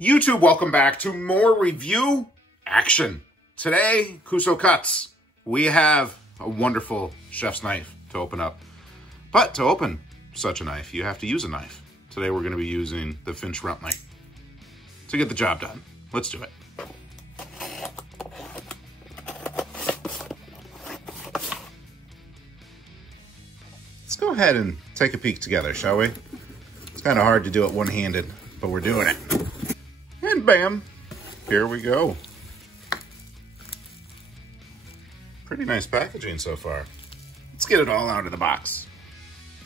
YouTube, welcome back to more review action. Today, Cuso Cuts. We have a wonderful chef's knife to open up. But to open such a knife, you have to use a knife. Today we're going to be using the Finch round knife to get the job done. Let's do it. Let's go ahead and take a peek together, shall we? It's kind of hard to do it one-handed, but we're doing it. And bam, here we go. Pretty nice packaging so far. Let's get it all out of the box.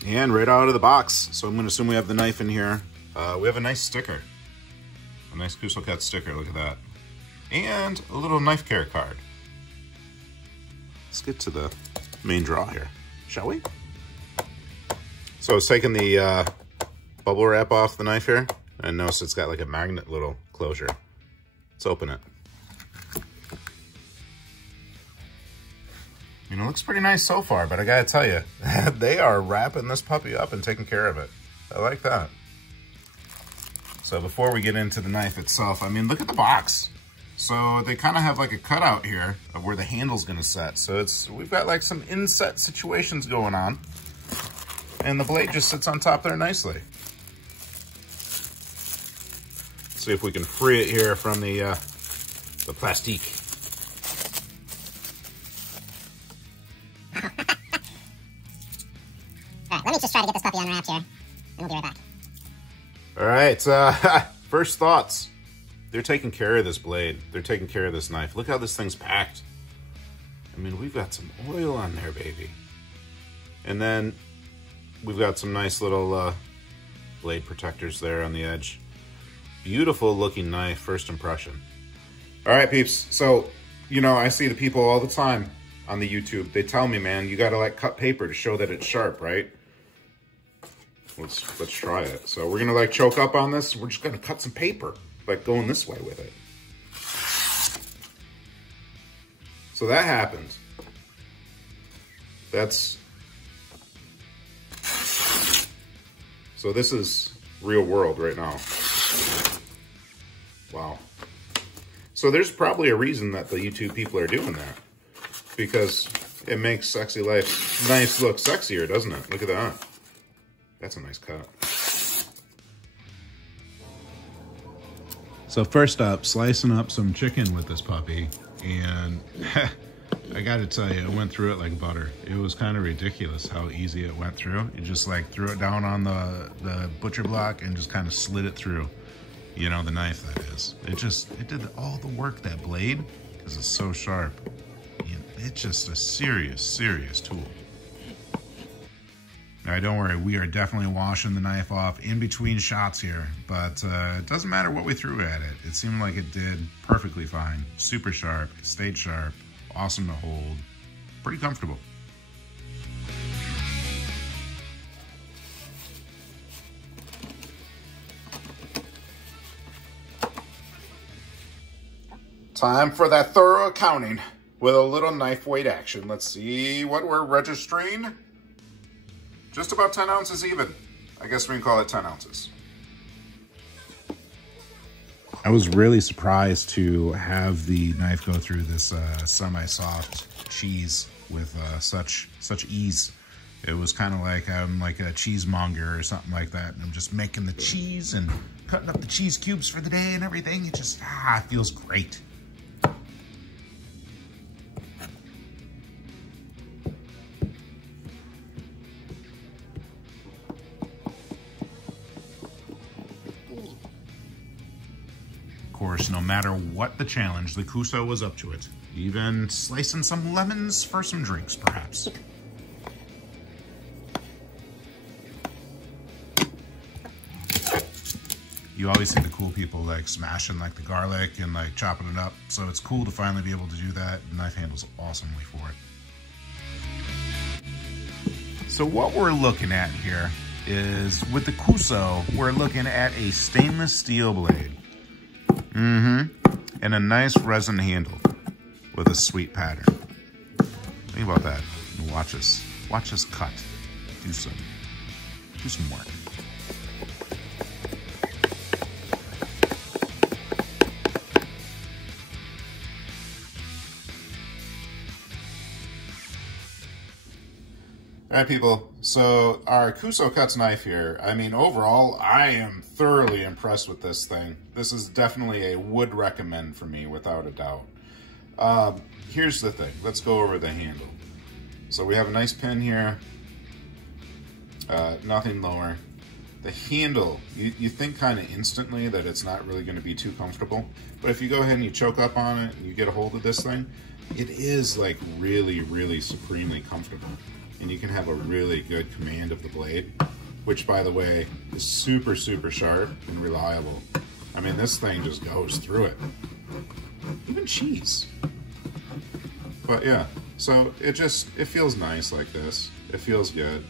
And right out of the box, so I'm going to assume we have the knife in here. We have a nice sticker. A nice Cuso Cuts sticker, look at that. And a little knife care card. Let's get to the main draw here, shall we? So I was taking the bubble wrap off the knife here. And notice it's got like a magnet little closure. Let's open it. You know, it looks pretty nice so far, but I gotta tell you, they are wrapping this puppy up and taking care of it. I like that. So before we get into the knife itself, I mean, look at the box. So they kind of have like a cutout here of where the handle's gonna set. So we've got like some inset situations going on. And the blade just sits on top there nicely. See if we can free it here from the plastique. All right, let me just try to get this puppy unwrapped here, and we'll be right back. All right, first thoughts. They're taking care of this blade. They're taking care of this knife. Look how this thing's packed. I mean, we've got some oil on there, baby. And then we've got some nice little blade protectors there on the edge. Beautiful looking knife, first impression. All right, peeps. So, you know, I see the people all the time on the YouTube. They tell me, man, you gotta like cut paper to show that it's sharp, right? Let's try it. So we're gonna like choke up on this. We're just gonna cut some paper, like going this way with it. So that happened. So this is real world right now. Wow. So there's probably a reason that the YouTube people are doing that. Because it makes sexy knives look sexier, doesn't it? Look at that. That's a nice cut. So first up, slicing up some chicken with this puppy. And I gotta tell you, it went through it like butter. It was kind of ridiculous how easy it went through. You just like threw it down on the butcher block and just kind of slid it through. You know, the knife, that is. It did all the work, that blade, because it's so sharp. It's just a serious tool. Now, don't worry, we are definitely washing the knife off in between shots here, but it doesn't matter what we threw at it. It seemed like it did perfectly fine. Super sharp, stayed sharp, awesome to hold, pretty comfortable. Time for that thorough accounting with a little knife weight action. Let's see what we're registering. Just about 10 ounces even. I guess we can call it 10 ounces. I was really surprised to have the knife go through this semi-soft cheese with such ease. It was kind of like I'm like a cheesemonger or something like that. And I'm just making the cheese and cutting up the cheese cubes for the day and everything. It just, it feels great. Of course, no matter what the challenge, the Cuso was up to it. Even slicing some lemons for some drinks, perhaps. You always see the cool people like smashing like the garlic and like chopping it up. So it's cool to finally be able to do that. The knife handles awesomely for it. So what we're looking at here is with the Cuso, we're looking at a stainless steel blade. And a nice resin handle with a sweet pattern. Think about that. Watch us cut. Do some work. All right, people, so our Cuso Cuts knife here, I mean, overall, I am thoroughly impressed with this thing. This is definitely a would recommend for me, without a doubt. Here's the thing. Let's go over the handle. So we have a nice pin here, nothing lower. The handle, you think kind of instantly that it's not really going to be too comfortable, but if you go ahead and you choke up on it and you get a hold of this thing, it is like really, really supremely comfortable. And you can have a really good command of the blade, which, by the way, is super, super sharp and reliable. I mean, this thing just goes through it. Even cheese. But yeah, so it feels nice like this. It feels good.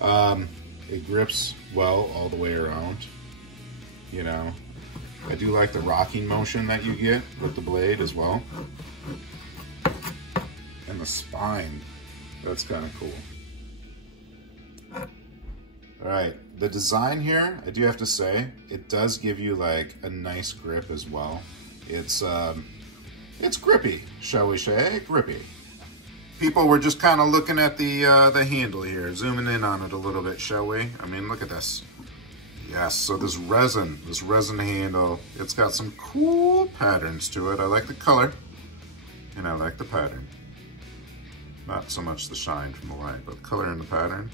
It grips well all the way around. You know, I do like the rocking motion that you get with the blade as well. And the spine, that's kind of cool. All right, the design here, I do have to say, it does give you like a nice grip as well. It's grippy, shall we say, grippy. People, we're just kind of looking at the handle here, zooming in on it a little bit, shall we? I mean, look at this. Yes, so this resin handle, it's got some cool patterns to it. I like the color, and I like the pattern. Not so much the shine from the light, but the color and the pattern,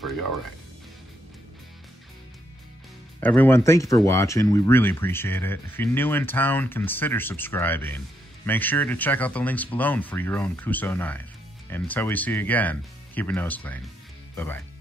pretty all right. Everyone, thank you for watching. We really appreciate it. If you're new in town, consider subscribing. Make sure to check out the links below for your own Cuso knife. And until we see you again, keep your nose clean. Bye-bye.